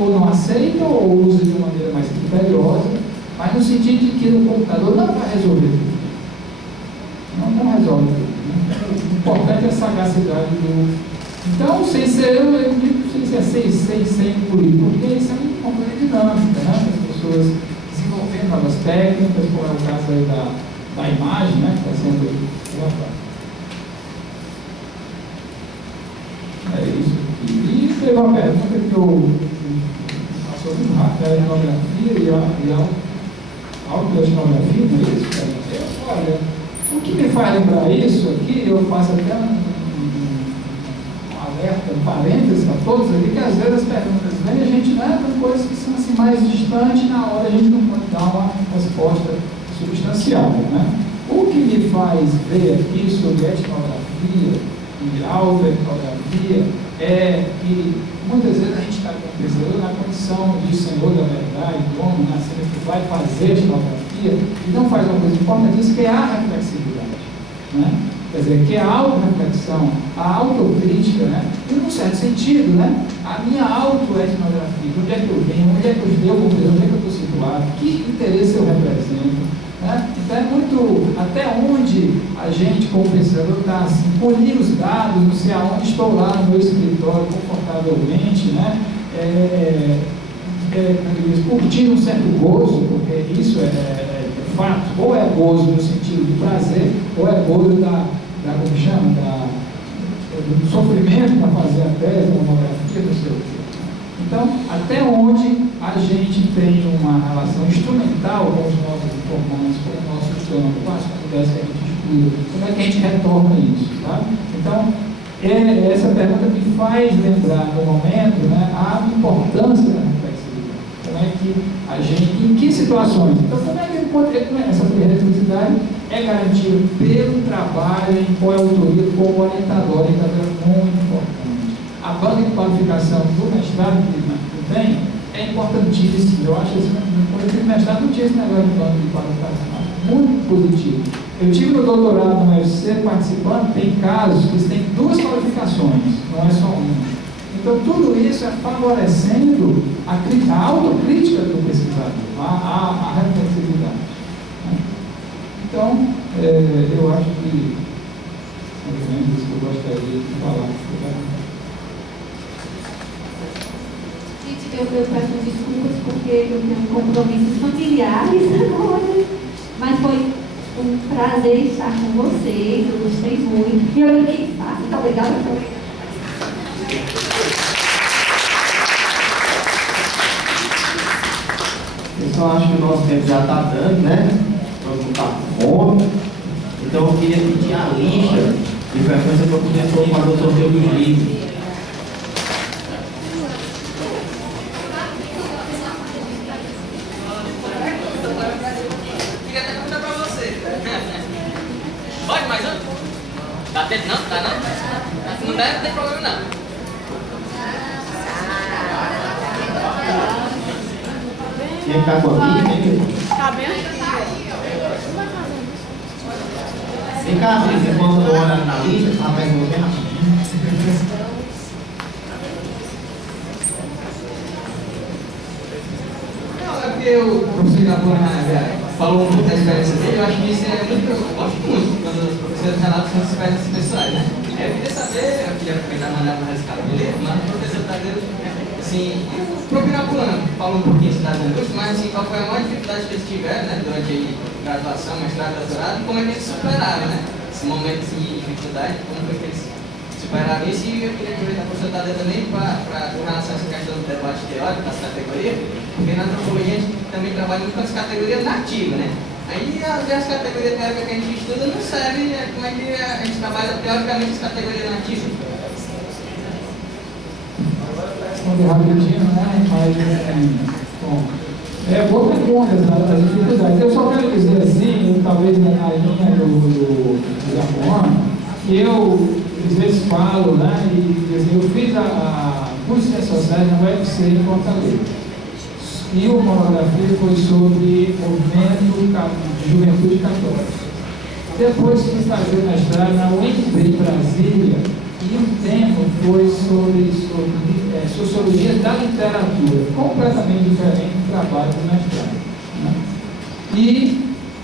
ou não aceita ou usa de uma maneira mais criteriosa, mas no sentido de que o computador não vai resolver tudo. Não resolve tudo. O importante é a sagacidade do... Então, sem ser eu digo sem ser incluído, porque isso é uma componente dinâmica, né? As pessoas desenvolvendo novas técnicas, como é o caso aí da imagem, né? Que está sendo... É isso. E teve uma pergunta que eu passou muito rápido, a etnografia e a autoetnografia, não é isso? Olha, o que me faz lembrar isso aqui, eu faço até um alerta, um parênteses para todos ali, que às vezes as perguntas vêm e a gente leva coisas que são assim, mais distantes, e na hora a gente não pode dar uma resposta substancial, né? O que me faz ver aqui sobre etnografia e autoetnografia é que muitas vezes a gente está com o pensador na condição de senhor da verdade, dono, que vai fazer etnografia e não faz uma coisa importante, que é a reflexividade, né? Quer dizer, que é a auto-reflexão, a autocrítica, né? E num certo sentido, né? A minha auto-etnografia, onde é que eu venho, onde é que eu estou, onde é que eu estou situado, que interesse eu represento, né? Então é muito, até onde a gente, como pensador, está assim, colher os dados, não sei aonde, estou lá no meu escritório, confortavelmente, né? Curtindo um certo gozo, porque isso é fato, ou é gozo no sentido de prazer, ou é gozo como chama, do sofrimento para fazer a tese, a monografia, não sei o quê. Então, até onde a gente tem uma relação instrumental com os nossos informantes, com o nosso campo, com as comunidades que a gente estuda, como é que a gente retorna isso, tá? Então, essa pergunta me faz lembrar no momento, né, a importância da reflexividade. Como é que a gente, em que situações? Então, como é que essa reflexividade é garantida pelo trabalho em coautoria como orientador, muito importante. A banca de qualificação do mestrado que tem é importantíssimo. Eu acho que quando eu fiz mestrado não tinha esse negócio de banca de qualificação. Muito positivo. Eu tive no doutorado no UFC participando, tem casos que têm 2 qualificações, não é só uma. Então, tudo isso é favorecendo a autocrítica do pesquisador, a reflexividade. Então, eu acho que são elementos que eu gostaria de falar. Gente, eu peço desculpas porque eu tenho compromissos familiares agora, mas foi um prazer estar com vocês, eu gostei muito. E eu liguei fácil, tá obrigada por Pessoal, acho que o nosso tempo já está dando, né? Vamos estar com fome. Então eu queria pedir a lista de frequência para poder fazer o sorteio dos livros. Queria até perguntar para você. Pode mais um? Tá tempo não? Tá não? Se não der, não tem problema não. Quem está com a Bíblia? Tá bem aqui. Vem cá, Bíblia, enquanto eu olho na lista, tá pegando bem rapidinho. Não, é porque o professor Gabriel falou um pouco da experiência dele, eu acho que isso é muito, eu gosto muito quando os professores relatam suas experiências pessoais, né? Eu queria saber, eu queria aproveitar e mandar uma rescate dele, mas o professor está dizendo, assim, o próprio Irapuã falou um pouquinho de cidade angústia, mas assim, qual foi a maior dificuldade que eles tiveram, né, durante a graduação, mestrado, doutorado, e como é que eles superaram, né? Esse momento assim, de dificuldade, como foi que eles superaram isso? E eu queria aproveitar o professor Tadeu também com relação a essa questão do debate teórico, das categorias, porque na antropologia a gente também trabalha muito com as categorias nativas, né? Aí às vezes as categorias teóricas que a gente estuda não servem, como é que a gente trabalha teoricamente as categorias nativas. Responder rapidinho, né? Mas, boa pergunta, as dificuldades. Eu só quero dizer assim, talvez na linha do Irapuã, que eu às vezes falo, né? E assim, eu fiz a curso de Ciências Sociais na UFC em Fortaleza. E a monografia foi sobre movimento de juventude católica. Depois fui fazer mestrado na UNB em Brasília, e um tema foi sobre sociologia da literatura, completamente diferente do trabalho do mestrado. Né? E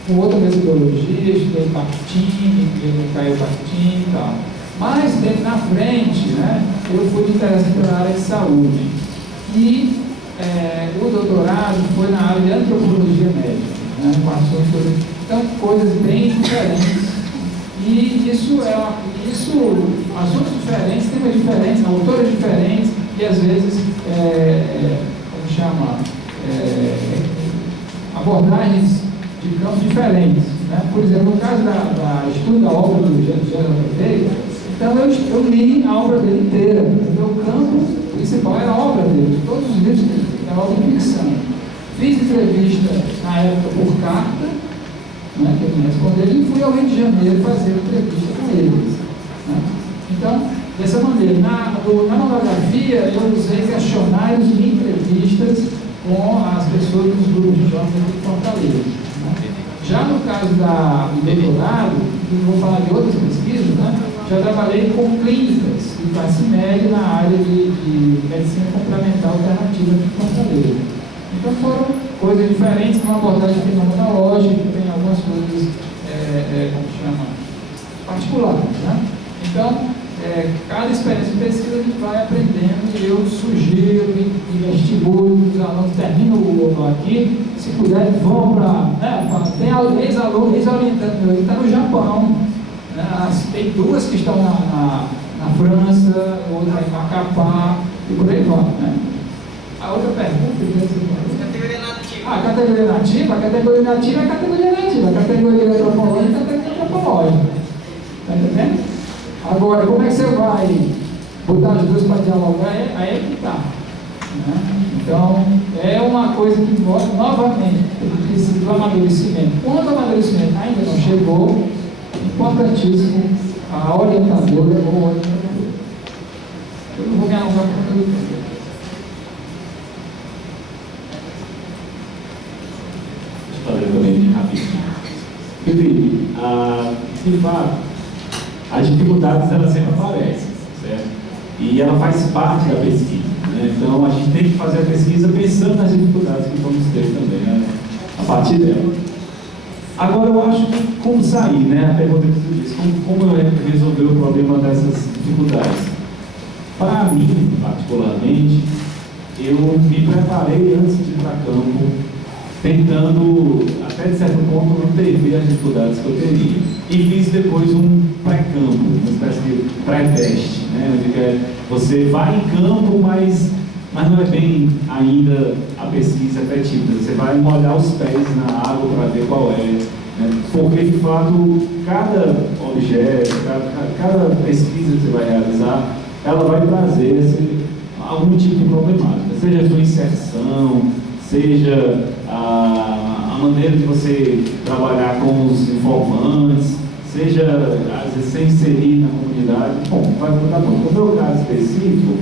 com outra metodologia, estudei Bakhtin, Mikhail Bakhtin e tal. Mas, na frente, né, eu fui me interessando pela área de saúde. E o doutorado foi na área de antropologia médica. Né, então, coisas bem diferentes. E assuntos diferentes, temas diferentes, autores diferentes, e às vezes, abordagens de campos diferentes. Né? Por exemplo, no caso da estudo da obra do Geraldo Freire, então eu li a obra dele inteira. O meu campo principal era a obra dele, todos os livros da obra de ficção. Fiz entrevista na época por carta, né, que ele me respondeu, e fui ao Rio de Janeiro fazer entrevista com eles. Né? Então, dessa maneira, na monografia eu usei questionários e entrevistas com as pessoas dos grupos de jovens aqui de Fortaleza. Né? Já no caso do doutorado, e vou falar de outras pesquisas, né? Já trabalhei com clínicas de classe média na área de medicina complementar alternativa aqui de Fortaleza. Então foram coisas diferentes, uma abordagem fenomenológica, que tem algumas coisas, particulares. Né? Então, cada experiência de pesquisa a gente vai aprendendo, e eu sugiro e estimulo os alunos que terminam o ano aqui, se puderem, vão para... tem ex-aluno, ex-orientando meu, que está no Japão. Né? Tem duas que estão na França, outra em Macapá, e por aí vai. Né? A outra pergunta... Categoria nativa. A categoria nativa é a categoria nativa, a categoria antropológica é a categoria antropológica. Está entendendo? Agora, como é que você vai botar as duas para dialogar? Aí é que está. Né? Então, é uma coisa que, novamente, precisa do amadurecimento. Quando o amadurecimento ainda não chegou, importantíssimo a orientadora ou orientador. Eu não vou ganhar um lugar para tudo. Fazer também rapidinho. Felipe, de fato, as dificuldades elas sempre aparecem, certo? E ela faz parte da pesquisa, né? Então a gente tem que fazer a pesquisa pensando nas dificuldades que vamos ter também, né? A partir dela. Agora eu acho que como sair, né? A pergunta que você disse, como eu resolver o problema dessas dificuldades? Para mim, particularmente, eu me preparei antes de ir para campo, tentando, até de certo ponto, antever as dificuldades que eu teria. E fiz depois um pré-campo, uma espécie de pré-teste, né? Onde você vai em campo, mas não é bem ainda a pesquisa efetiva. Você vai molhar os pés na água para ver qual é. Né? Porque, de fato, cada objeto, cada pesquisa que você vai realizar, ela vai trazer algum tipo de problemática. Seja a sua inserção, seja a maneira de você trabalhar com os informantes, seja às vezes sem inserir na comunidade. Bom, vai mudar muito. No meu caso específico,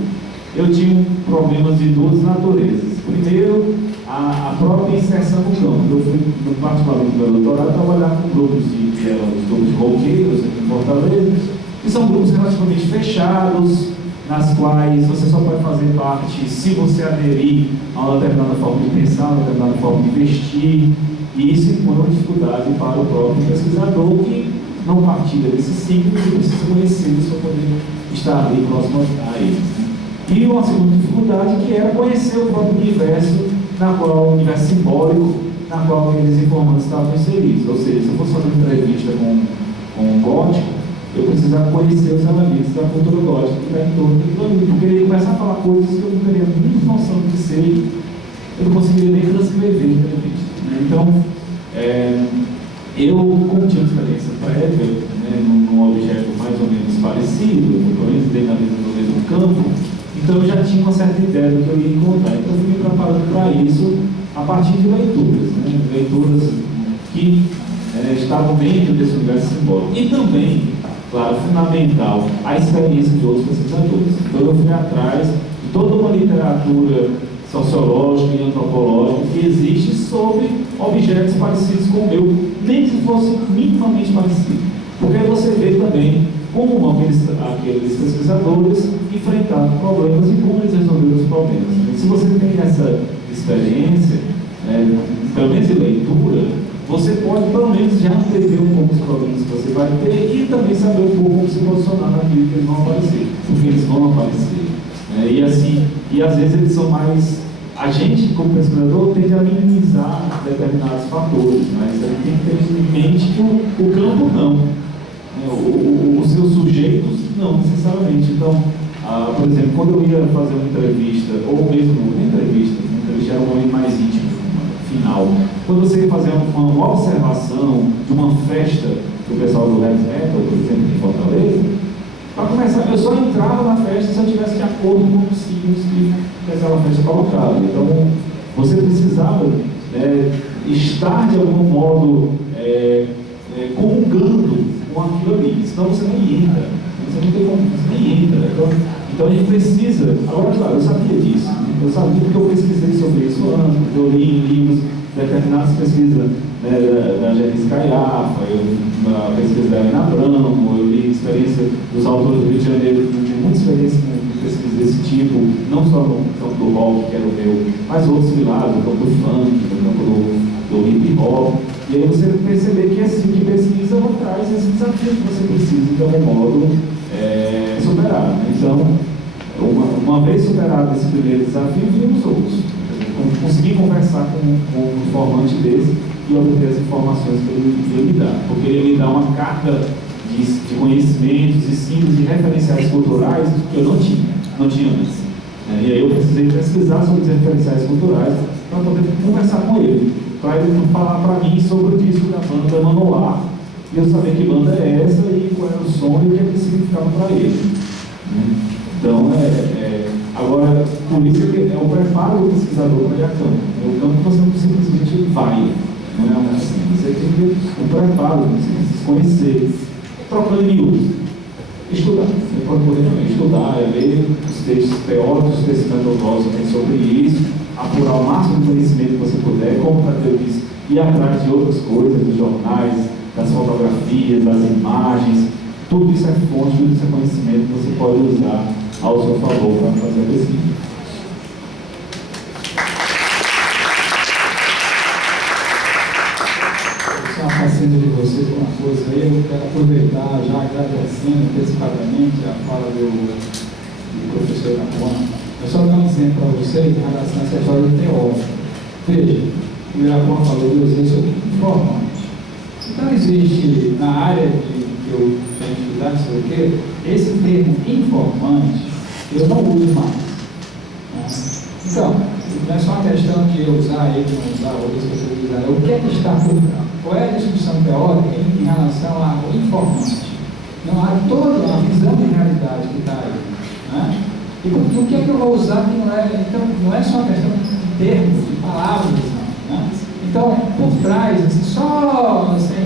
eu tinha problemas de duas naturezas. Primeiro, a própria inserção no campo. Eu fui, particularmente no meu doutorado, trabalhar com grupos que eram os grupos de roqueiros aqui em Fortaleza, que são grupos relativamente fechados, nas quais você só pode fazer parte se você aderir a uma determinada forma de pensar, a uma determinada forma de vestir, e isso impõe uma dificuldade para o próprio pesquisador que não partilha desses ciclos e precisa conhecê-los para poder estar ali próximo a eles. E uma segunda dificuldade que era conhecer o próprio universo, o universo simbólico, na qual aqueles informantes estavam inseridos. Ou seja, se eu fosse fazer uma entrevista com um gótico, eu precisava conhecer os elementos da cultura gótica que está em torno do porque ele começar a falar coisas que eu não teria muita noção de ser, eu não conseguiria nem transcrever a entrevista. Né? Então, eu, como tinha uma experiência prévia, né, num objeto mais ou menos parecido, pelo menos dentro da mesmo campo, então eu já tinha uma certa ideia do que eu ia encontrar. Então eu fui me preparando para isso a partir de leituras, né? Leituras que estavam dentro desse universo simbólico. E também, claro, fundamental, a experiência de outros pesquisadores. Então eu fui atrás de toda uma literatura sociológica e antropológica que existe sobre objetos parecidos com o meu, nem que fosse minimamente parecido. Porque você vê também como aqueles pesquisadores enfrentaram problemas e como eles resolveram os problemas. E se você tem essa experiência, pelo menos de leitura, você pode pelo menos já antever um pouco os problemas que você vai ter e também saber um pouco como se posicionar naquilo que eles vão aparecer, porque eles vão aparecer. E às vezes eles são mais. A gente, como pesquisador, tende a minimizar determinados fatores, mas a gente tem que ter em mente que o campo não. Os seus sujeitos, não necessariamente. Então, por exemplo, quando eu ia fazer uma entrevista, ou mesmo uma entrevista era um momento mais íntimo, final. Quando você ia fazer uma observação de uma festa do pessoal do Heavy Metal, por exemplo, em Fortaleza, para começar, eu só entrava na festa se eu tivesse de acordo com os signos que aquela festa colocava. Então, você precisava estar de algum modo comungando com aquilo ali, senão você nem entra. Você não tem como, você nem entra. Então a gente precisa. Agora, claro, eu sabia disso. Eu sabia porque eu pesquisei sobre isso antes, porque eu li em livros determinadas pesquisas da Gênesis Caiafa, a pesquisa da Helena Abramo, eu li a experiência dos autores do Rio de Janeiro, que tinham muita experiência de pesquisa desse tipo, não só no campo do rock, que era o meu, mas outros similares, no campo do funk, no campo do hip hop. E aí você perceber que esse tipo de pesquisa não traz esse desafio que você precisa, de algum modo, superar. Então, uma vez superado esse primeiro desafio, vimos outros. Conseguir conversar com um informante desse e obter as informações que ele ia me dar. Porque ele me dá uma carga de conhecimentos, de símbolos e referenciais culturais que eu não tinha antes. E aí eu precisei pesquisar sobre os referenciais culturais para poder conversar com ele, para ele falar para mim sobre o disco da banda Manowar, e eu saber que banda é essa e qual era o som e o que é que significava para ele. Então, agora, por isso que é o preparo do pesquisador para ir a campo. O campo você não simplesmente vai, não é assim, você tem que ter um preparo, você precisa conhecer, trocando miúdos, estudar. Você pode poder também estudar, ler os textos teóricos, os textos metodológicos sobre isso, apurar o máximo de conhecimento que você puder, como para ter isso, ir atrás de outras coisas, dos jornais, das fotografias, das imagens, tudo isso é fonte, tudo isso é conhecimento que você pode usar ao seu favor para fazer a pesquisa. Só fazendo de vocês uma coisa aí, eu quero aproveitar já agradecendo antecipadamente a fala do professor Irapuã. Eu só dar um exemplo para vocês em relação a essa história do teórico. Veja, o Irapuã falou duas vezes sobre informante. Então existe na área que eu tenho estudado, não sei o quê, esse termo informante eu não uso mais. Então, não é só uma questão de eu usar ele, não usar, ou outras pessoas usarem. O que é que está por trás? Qual é a discussão teórica em relação ao informante? Não há toda uma visão de realidade que está aí. Né? E o que é que eu vou usar que não é? Então, não é só uma questão de termos, de palavras, não. Né? Então, por trás, assim, só sem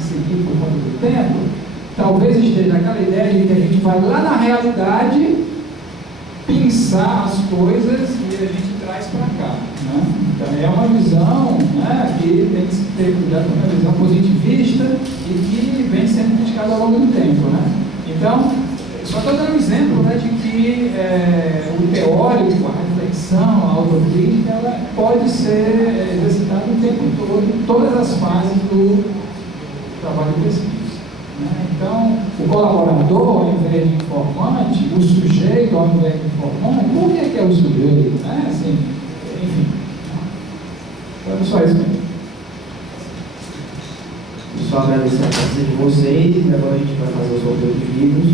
seguir por conta do tempo, talvez esteja aquela ideia de que a gente vai lá na realidade pensar as coisas e a gente traz para cá. Né? Então é uma visão, né, que tem que ter cuidado com uma visão positivista e que vem sendo criticada ao longo do tempo. Né? Então, só estou dando um exemplo, né, de que o teórico, a reflexão, a autocrítica, ela pode ser exercitada o tempo todo, em todas as fases do trabalho de pesquisa. Então, o colaborador, ao invés de informante, o sujeito, ao invés de informante, por que é o sujeito? Né? Assim, enfim. Então, é só isso mesmo. Só agradecer a presença de vocês e agora a gente vai fazer os outros livros.